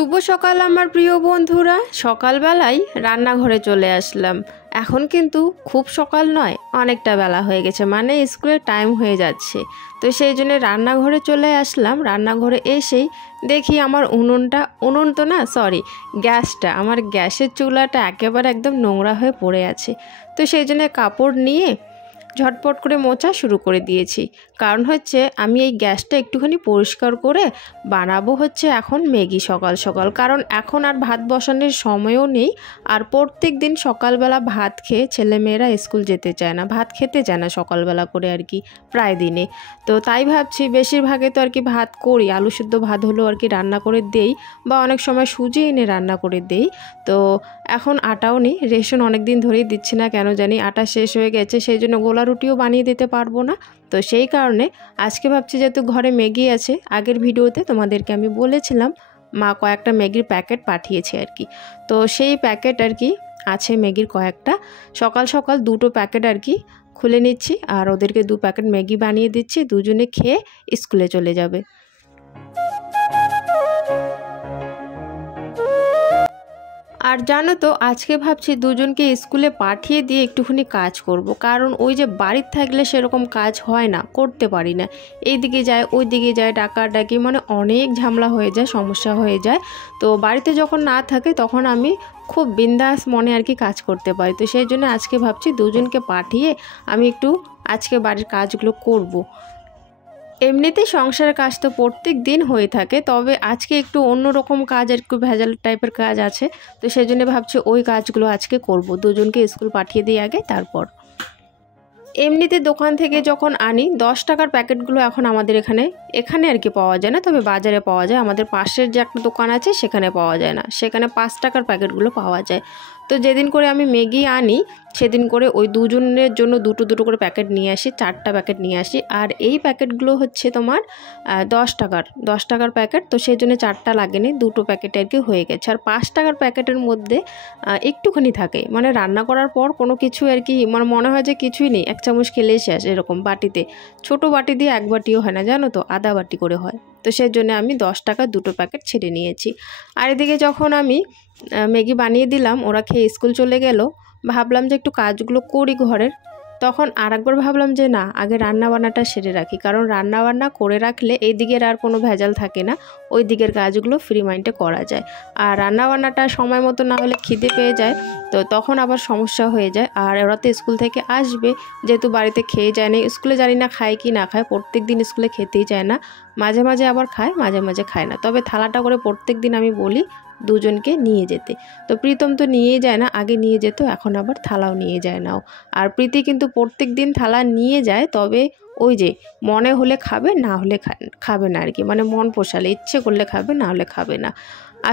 শুভ সকাল আমার প্রিয় বন্ধুরা। সকালবেলায় রান্নাঘরে চলে আসলাম। এখন কিন্তু খুব সকাল নয়, অনেকটা বেলা হয়ে গেছে, মানে স্কুলের টাইম হয়ে যাচ্ছে। তো সেই জন্য রান্নাঘরে চলে আসলাম। রান্নাঘরে এসেই দেখি আমার গ্যাসটা, আমার গ্যাসের চুলাটা একেবারে একদম নোংরা হয়ে পড়ে আছে। তো সেই জন্য কাপড় নিয়ে ঝটপট করে মোছা শুরু করে দিয়েছি। কারণ হচ্ছে আমি এই গ্যাসটা একটুখানি পরিষ্কার করে বানাবো হচ্ছে এখন ম্যাগি সকাল সকাল। কারণ এখন আর ভাত বসানোর সময়ও নেই। আর প্রত্যেক দিন সকালবেলা ভাত খেয়ে ছেলেমেয়েরা স্কুল যেতে চায় না, ভাত খেতে চায় না সকালবেলা করে আর কি, প্রায় দিনে। তো তাই ভাবছি বেশিরভাগে তো আর কি ভাত করি, আলু সিদ্ধ ভাত হলেও আর কি রান্না করে দেই, বা অনেক সময় সুজি এনে রান্না করে দেই। তো এখন আটাও নেই, রেশন অনেক দিন ধরেই দিচ্ছি না, কেন জানি আটা শেষ হয়ে গেছে, সেই জন্য গোলা রুটিও বানিয়ে দিতে পারবো না। তো সেই কারণে আজকে ভাবছি যেহেতু ঘরে ম্যাগি আছে, আগের ভিডিওতে তোমাদেরকে আমি বলেছিলাম মা কয়েকটা ম্যাগির প্যাকেট পাঠিয়েছে আর কি। তো সেই প্যাকেট আর কি আছে ম্যাগির কয়েকটা। সকাল সকাল দুটো প্যাকেট আর কি খুলে নিচ্ছি, আর ওদেরকে 2 প্যাকেট ম্যাগি বানিয়ে দিচ্ছি, দুজনে খেয়ে স্কুলে চলে যাবে। আর জানো তো আজকে ভাবছি দুজনকে স্কুলে পাঠিয়ে দিয়ে একটুখানি কাজ করব। কারণ ওই যে বাড়িতে থাকলে সেরকম কাজ হয় না, করতে পারি না, এইদিকে যায় ওইদিকে যায়, ডাকাডাকি, মানে অনেক ঝামেলা হয়ে যায়, সমস্যা হয়ে যায়। তো বাড়িতে যখন না থাকে তখন আমি খুব বিন্দাস মনে আর কি কাজ করতে পারি। তো সেই জন্য আজকে ভাবছি দুজনকে পাঠিয়ে আমি একটু আজকে বাড়ির কাজগুলো করব। এমনিতেই সংসারের কাজ তো প্রত্যেক দিন হয়ে থাকে, তবে আজকে একটু অন্যরকম কাজ, একটু ভেজাল টাইপের কাজ আছে। তো সেই জন্য ভাবছি ওই কাজগুলো আজকে করব, দুজনকে স্কুল পাঠিয়ে দিয়ে আগে তারপর। এমনিতে দোকান থেকে যখন আনি 10 টাকার প্যাকেটগুলো এখন আমাদের এখানে আর কি পাওয়া যায় না, তবে বাজারে পাওয়া যায়। আমাদের পাশের যে একটা দোকান আছে সেখানে পাওয়া যায় না, সেখানে 5 টাকার প্যাকেটগুলো পাওয়া যায়। তো যেদিন করে আমি ম্যাগি আনি সেদিন করে ওই দুজনের জন্য দুটো দুটো করে প্যাকেট নিয়ে আসি, 4টা প্যাকেট নিয়ে আসি। আর এই প্যাকেটগুলো হচ্ছে তোমার 10 টাকার প্যাকেট। তো সেই জন্য 4টা লাগেনি, দুটো প্যাকেট আর কি হয়ে গেছে। আর 5 টাকার প্যাকেটের মধ্যে একটুখানি থাকে, মানে রান্না করার পর কোনো কিছু আর কি, মানে মনে হয় যে কিছুই নেই, 1 চামচ খেলেই শেষ, এরকম বাটিতে, ছোট বাটি দিয়ে 1 বাটিও হয় না জানো তো, আধা বাটি করে হয়। তো সেই জন্য আমি 10 টাকা দুটো প্যাকেট ছেড়ে নিয়েছি। আর এদিকে যখন আমি ম্যাগি বানিয়ে দিলাম, ওরা খেয়ে স্কুল চলে গেল, ভাবলাম যে একটু কাজগুলো করি ঘরের। তখন আরেকবার ভাবলাম যে না, আগে রান্নাবান্নাটা সেরে রাখি, কারণ রান্নাবান্না করে রাখলে এই দিকের আর কোনো ভেজাল থাকে না, ওই দিকের কাজগুলো ফ্রি মাইন্ডে করা যায়। আর রান্নাবান্নাটা সময় মতো না হলে খিদে পেয়ে যায়, তো তখন আবার সমস্যা হয়ে যায়। আর ওরা তো স্কুল থেকে আসবে, যেহেতু বাড়িতে খেয়ে যায় না, স্কুলে জানি না খায় কি না খায়, প্রত্যেক দিন স্কুলে খেতেই চায় না, মাঝে মাঝে আবার খায়, মাঝে মাঝে খায় না। তবে থালাটা করে প্রত্যেক দিন আমি বলি দুজনকে নিয়ে যেতে। তো প্রীতম তো নিয়েই যায় না, আগে নিয়ে যেত, এখন আবার থালাও নিয়ে যায় নাও। আর প্রীতি কিন্তু প্রত্যেক দিন থালা নিয়ে যায়, তবে ওই যে মনে হলে খাবে, না হলে খাবে না আর কি, মানে মন পোষালে, ইচ্ছে করলে খাবে, না হলে খাবে না।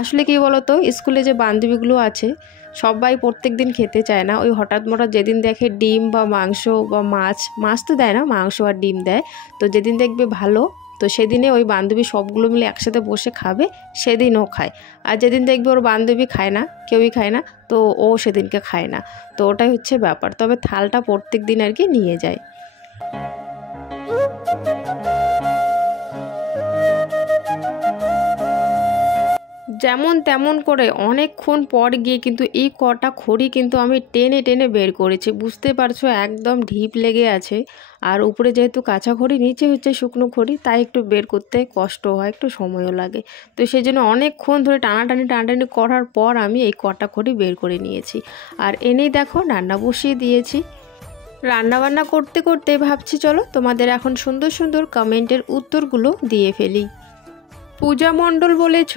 আসলে কি বলো তো, স্কুলে যে বান্ধবীগুলো আছে সবাই প্রত্যেক দিন খেতে চায় না, ওই হঠাৎ মঠাৎ যেদিন দেখে ডিম বা মাংস বা মাছ তো দেয় না, মাংস আর ডিম দেয়, তো যেদিন দেখবে ভালো, তো সেদিনে ওই বান্ধবী সবগুলো মিলে একসাথে বসে খাবে, সেদিনও খায়। আর যেদিন দেখবে ওর বান্ধবী খায় না, কেউই খায় না, তো ও সেদিনকে খায় না। তো ওটাই হচ্ছে ব্যাপার, তবে থালটা প্রত্যেক দিন আর কি নিয়ে যায়। যেমন তেমন করে অনেকক্ষণ পর গিয়ে কিন্তু এই কটা খড়ি কিন্তু আমি টেনে টেনে বের করেছি, বুঝতে পারছো একদম ঢিপ লেগে আছে। আর উপরে যেহেতু কাঁচা খড়ি, নিচে হচ্ছে শুকনো খড়ি, তাই একটু বের করতে কষ্ট হয়, একটু সময়ও লাগে। তো সেই জন্য অনেকক্ষণ ধরে টানাটানি করার পর আমি এই কটা খড়ি বের করে নিয়েছি। আর এনেই দেখো রান্না বসিয়ে দিয়েছি। রান্নাবান্না করতে করতে ভাবছি চলো তোমাদের এখন সুন্দর সুন্দর কমেন্টের উত্তরগুলো দিয়ে ফেলি। পূজা মণ্ডল বলেছ,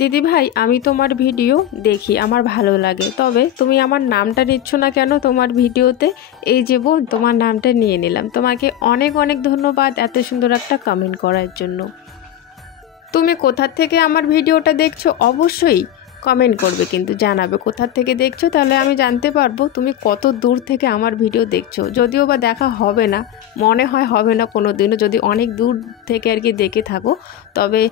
দিদিভাই আমি তোমার ভিডিও দেখি, আমার ভালো লাগে, তবে তুমি আমার নামটা নিচ্ছ না কেন তোমার ভিডিওতে? এই যে বোন, তোমার নামটা নিয়ে নিলাম, তোমাকে অনেক অনেক ধন্যবাদ এত সুন্দর একটা কমেন্ট করার জন্য। তুমি কোথা থেকে আমার ভিডিওটা দেখছো অবশ্যই কমেন্ট করবে, কিন্তু জানাবে কোথা থেকে দেখছো, তাহলে আমি জানতে পারবো তুমি কত দূর থেকে আমার ভিডিও দেখছো। যদিও বা দেখা হবে না, মনে হয় হবে না কোনো দিনও, যদি অনেক দূর থেকে আর কি দেখে থাকো, তবে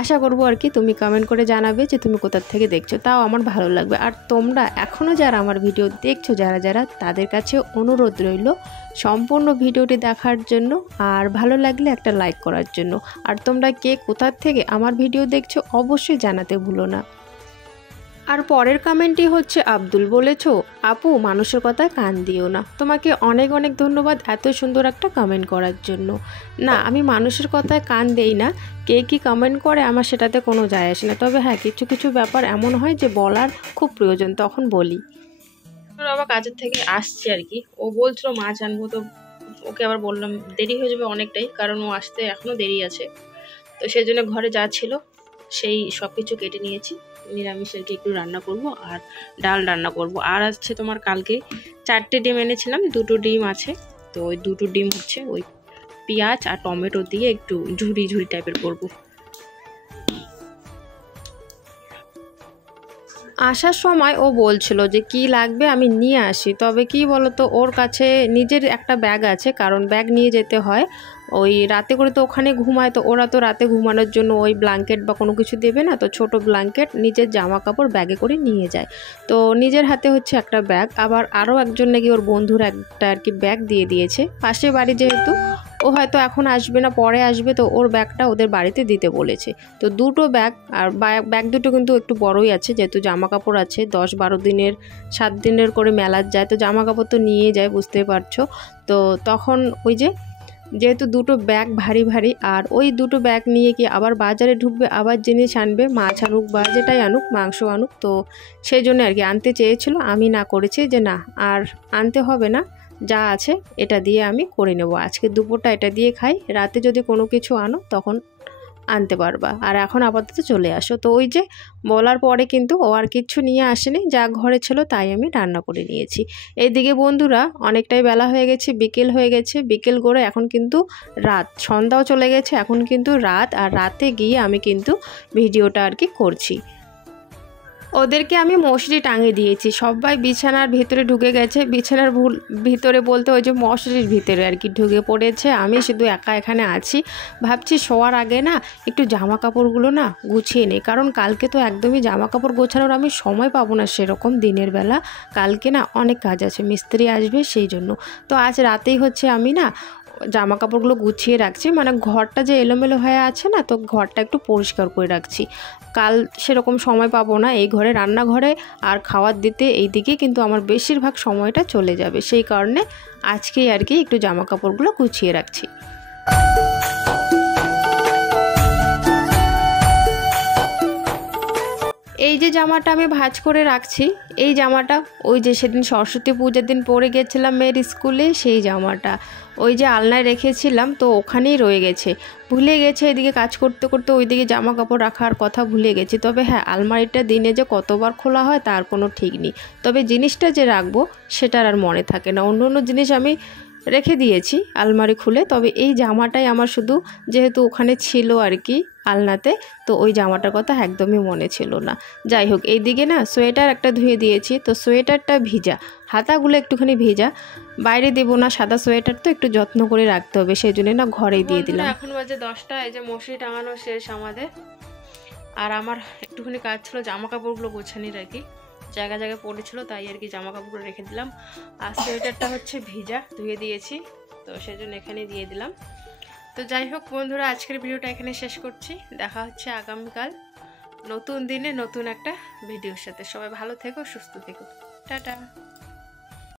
আশা করবো আর কি তুমি কমেন্ট করে জানাবে যে তুমি কোথা থেকে দেখছো, তাও আমার ভালো লাগবে। আর তোমরা এখনও যারা আমার ভিডিও দেখছো যারা যারা, তাদের কাছে অনুরোধ রইল সম্পূর্ণ ভিডিওটি দেখার জন্য, আর ভালো লাগলে একটা লাইক করার জন্য। আর তোমরা কে কোথা থেকে আমার ভিডিও দেখছো অবশ্যই জানাতে ভুলো না। আর পরের কমেন্টটি হচ্ছে আব্দুল, বলেছো আপু মানুষের কথায় কান দিও না। তোমাকে অনেক অনেক ধন্যবাদ এত সুন্দর একটা কমেন্ট করার জন্য। না, আমি মানুষের কথায় কান দেই না, কে কী কমেন্ট করে আমার সেটাতে কোনো যায় আসে না। তবে হ্যাঁ, কিছু কিছু ব্যাপার এমন হয় যে বলার খুব প্রয়োজন, তখন বলি। আবার কাজের থেকে আসছে আর কি, ও বলছিল মাছ আনবো, তো ওকে আবার বললাম দেরি হয়ে যাবে অনেকটাই, কারণ ও আসতে এখনও দেরি আছে। তো সেই জন্য ঘরে যা ছিল সেই সব কিছু কেটে নিয়েছি। নিরামিষ আর কি একটু রান্না করব, আর ডাল রান্না করব। আর আছে তোমার কালকে 4টে ডিম এনেছিলাম, 2টো ডিম আছে, তো ওই 2টো ডিম হচ্ছে ওই পেঁয়াজ আর টমেটো দিয়ে একটু ঝুরি ঝুরি টাইপের করব। আসার সময় ও বলছিল যে কি লাগবে আমি নিয়ে আসি, তবে কি বলতো ওর কাছে নিজের একটা ব্যাগ আছে, কারণ ব্যাগ নিয়ে যেতে হয়। ওই রাতে করে তো ওখানে ঘুমায়, তো ওরা তো রাতে ঘুমানোর জন্য ওই ব্ল্যাঙ্কেট বা কোনো কিছু দেবে না, তো ছোট ব্ল্যাঙ্কেট নিজের জামা কাপড় ব্যাগে করে নিয়ে যায়। তো নিজের হাতে হচ্ছে একটা ব্যাগ, আবার আরও একজন নাকি ওর বন্ধুর একটা আর কি ব্যাগ দিয়ে দিয়েছে। পাশে বাড়ি যেহেতু, ও হয়তো এখন আসবে না, পরে আসবে, তো ওর ব্যাগটা ওদের বাড়িতে দিতে বলেছে। তো 2টো ব্যাগ, আর ব্যাগ দুটো কিন্তু একটু বড়ই আছে, যেহেতু জামা কাপড় আছে 10-12 দিনের 7 দিনের করে মেলার যায়, তো জামা কাপড় তো নিয়ে যায়, বুঝতে পারছো। তো তখন ওই যেহেতু 2টো ব্যাগ ভারী ভারী, আর ওই 2টো ব্যাগ নিয়ে কি আবার বাজারে ঢুকবে, আবার জিনিস আনবে, মাছ আনুক বা যেটাই আনুক, মাংস আনুক, তো সেই জন্য আর কি আনতে চেয়েছিল। আমি না করেছি যে না আর আনতে হবে না, যা আছে এটা দিয়ে আমি করে নেব, আজকে দুপুরটা এটা দিয়ে খাই, রাতে যদি কোনো কিছু আনো তখন আনতে পারবা, আর এখন আপাতত চলে আসো। তো ওই যে বলার পরে কিন্তু ও আর কিচ্ছু নিয়ে আসেনি, যা ঘরে ছিল তাই আমি রান্না করে নিয়েছি। এইদিকে বন্ধুরা অনেকটাই বেলা হয়ে গেছে, বিকেল হয়ে গেছে, বিকেল করে এখন কিন্তু রাত, সন্ধ্যাও চলে গেছে, এখন কিন্তু রাত। আর রাতে গিয়ে আমি কিন্তু ভিডিওটা আর কি করছি। ওদেরকে আমি মশারি টাঙিয়ে দিয়েছি, সবাই বিছানার ভিতরে ঢুকে গেছে, বিছানার ভিতরে বলতে ওই যে মশারির ভিতরে আর কি ঢুকে পড়েছে, আমি শুধু একা এখানে আছি। ভাবছি শোয়ার আগে না একটু জামা কাপড়গুলো না গুছিয়ে নিই, কারণ কালকে তো একদমই জামা কাপড় গোছানোর আমি সময় পাবো না সেরকম দিনের বেলা, কালকে না অনেক কাজ আছে, মিস্ত্রি আসবে সেই জন্য। তো আজ রাতেই হচ্ছে আমি না জামা কাপড়গুলো গুছিয়ে রাখছি, মানে ঘরটা যে এলোমেলো হয়ে আছে না, তো ঘরটা একটু পরিষ্কার করে রাখছি। কাল সেরকম সময় পাবো না এই ঘরে রান্নাঘরে আর খাবার দিতে, এই দিকে কিন্তু আমার বেশিরভাগ সময়টা চলে যাবে, সেই কারণে আজকেই আর কি একটু জামা কাপড়গুলো গুছিয়ে রাখছি। এই যে জামাটা আমি ভাঁজ করে রাখছি, এই জামাটা ওই যে সেদিন সরস্বতী পূজার দিন পরে গেছিলাম মেয়ের স্কুলে, সেই জামাটা ওই যে আলনায় রেখেছিলাম, তো ওখানেই রয়ে গেছে, ভুলে গেছে। এদিকে কাজ করতে করতে ওইদিকে জামা কাপড় রাখার কথা ভুলে গেছি। তবে হ্যাঁ, আলমারিটা দিনে যে কতবার খোলা হয় তার কোনো ঠিক নেই, তবে জিনিসটা যে রাখবো সেটার আর মনে থাকে না। অন্য অন্য জিনিস আমি রেখে দিয়েছি আলমারি খুলে, তবে এই জামাটাই আমার শুধু, যেহেতু ওখানে ছিল আর কি আলনাতে, তো ওই জামাটার কথা একদমই মনে ছিল না। যাই হোক, এইদিকে না সোয়েটার একটা ধুয়ে দিয়েছি, তো সোয়েটারটা ভিজা, হাতাগুলো একটুখানি ভেজা, বাইরে দেবো না, সাদা সোয়েটার তো একটু যত্ন করে রাখতে হবে, সেই জন্য না ঘরেই দিয়ে দিলাম। এখন বাজে 10টা, এই যে মশারি টাঙানো শেষ আমাদের, আর আমার একটুখানি কাজ ছিল জামা কাপড়গুলো গোছানির আর কি, জায়গা জায়গায় পড়েছিল, তাই আর কি জামা কাপড়গুলো রেখে দিলাম। আর সোয়েটারটা হচ্ছে ভিজা, ধুয়ে দিয়েছি, তো সেই জন্য এখানে দিয়ে দিলাম। তো যাই হোক বন্ধুরা, আজকের ভিডিওটা এখানে শেষ করছি, দেখা হচ্ছে আগামীকাল নতুন দিনে নতুন একটা ভিডিওর সাথে। সবাই ভালো থেকো, সুস্থ থেকো, টাটা।